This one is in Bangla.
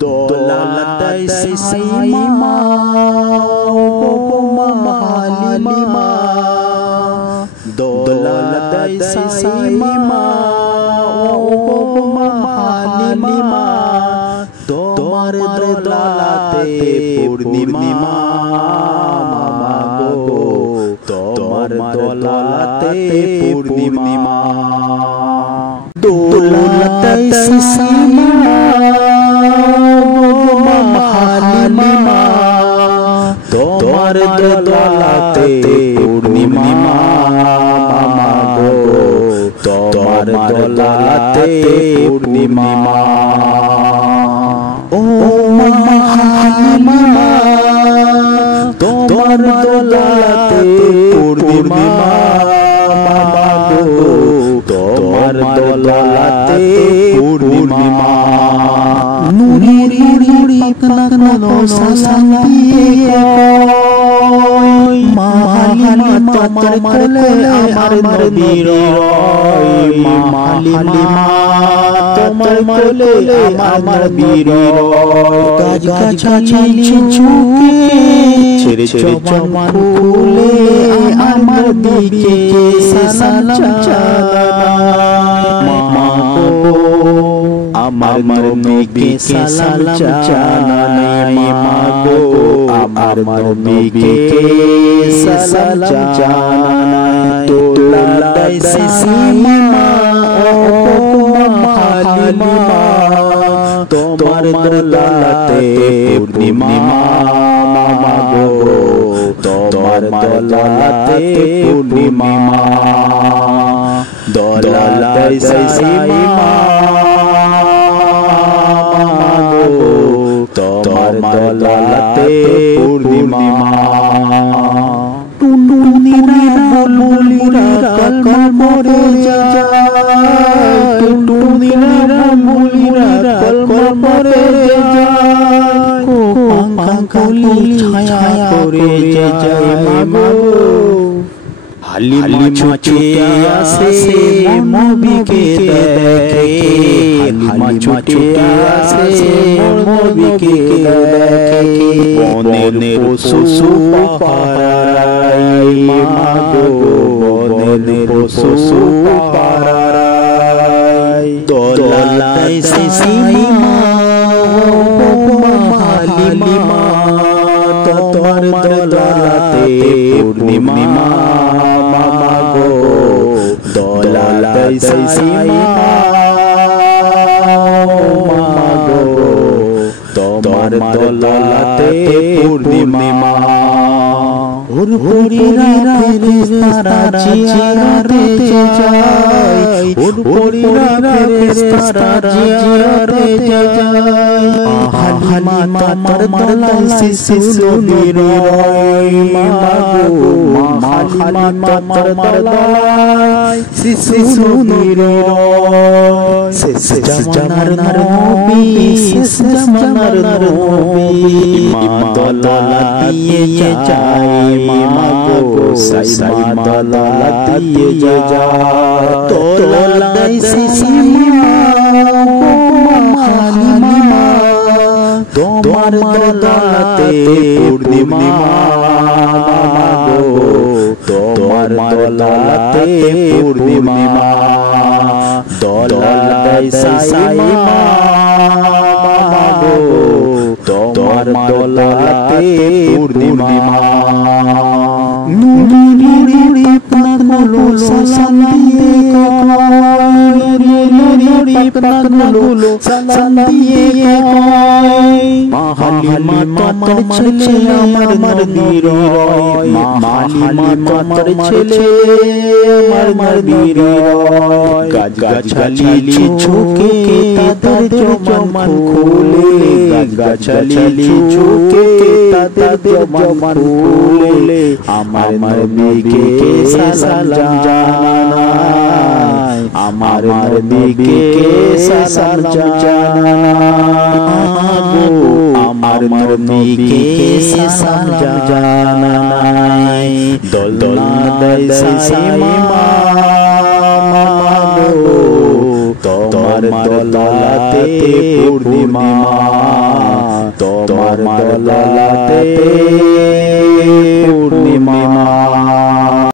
দোলালতাই সাইমা হালিমা দোলালতাই সাইমা হালিমা তোমার দোলাতে পূর্ণিমা গো তোমার দোলাতে পূর্ণিমা দোলালতাই সাইমা হালিমা তোমার দোলাতে পূর্ণিমা গো তোমার দোলাতে পূর্ণিমা ও হালিমা তোমার দোলাতে পূর্ণিমা গো তোমার দোলাতে পূর্ণিমা নুরি নুরি পাকনালো সালাম দিয়ে মা হালিমা তোমার কোলে আমার নবীর মা হালিমা তোমার কোলে আমার নবীর গাছ গাছালি ঝুঁকে ছেড়ে চমান খুলে আমার দিকে সালাম জানাই মা গো আমার নবীকে সালাম জানাই মা গো আমার নবীকে সালাম জানাই দোলালতাই সাইমা হালিমা তোমার দোলাতে পূর্ণিমা গো তোমার দোলাতে পূর্ণিমা দোলালতাই সাইমা তোমার দোলাতে পূর্ণিমা টুনটুনিরা বুলবুলিরা কলমা পড়ে যায় টুনটুনিরা বুলবুলিরা কলমা পড়ে যায় পাঙ্খালি ছায়া করে যায় মা গো হালিমা ছুটে আসে নবীকে দেখে হালিমা ছুটে আসে নবীকে দেখে বনের পশু পাড়ায় মা গো বনের পশু পাড়ায় দোলালতাই সাইমা হালিমা তোমার দোলাতে পূর্ণিমা গো দোলালতাই সাইমা গো তোমার দোলাতে পূর্ণিমা ওর পরীরা ফেরেশতারা জিয়ারতে যায় ওর পরীরা ফেরেশতারা জিয়ারতে যায় হালিমা তোমার দোলাতে শিশু নবীর মা গো হালিমা তোমার দোলাতে শিশু নবীর শেষ জামানার নবী শেষ জামানার নবী মা দোলাত দিয়ে যায় মা গো সাইমা দোলাত দিয়ে যায় দোলালতাই সাইমা হালিমা তোমার দোলাতে পূর্ণিমা গো তোমার দোলাতে পূর্ণিমা দোলালতাই সাইমা গো তোমার দোলাতে পূর্ণিমা নুরি নুরি পাকনালো সালাম দিয়ে নুরি পাকনালো সালাম দিয়ে মা হালিমা তোমার ছেলে আমার নবীর মা হালিমা তোমার ছেলে আমার নবীর গাছ গাছালি ঝুঁকে তাদের জমান খুলে গাছ গাছালি ঝুঁকে তাদের জমান খুলে আমার নবীকে সালাম জানাই আমার নবীকে সালাম জানাই আমার নবীকে সালাম জানাই দোলালতাই সাইমা গো তোমার দোলাতে পূর্ণিমা। দলাতে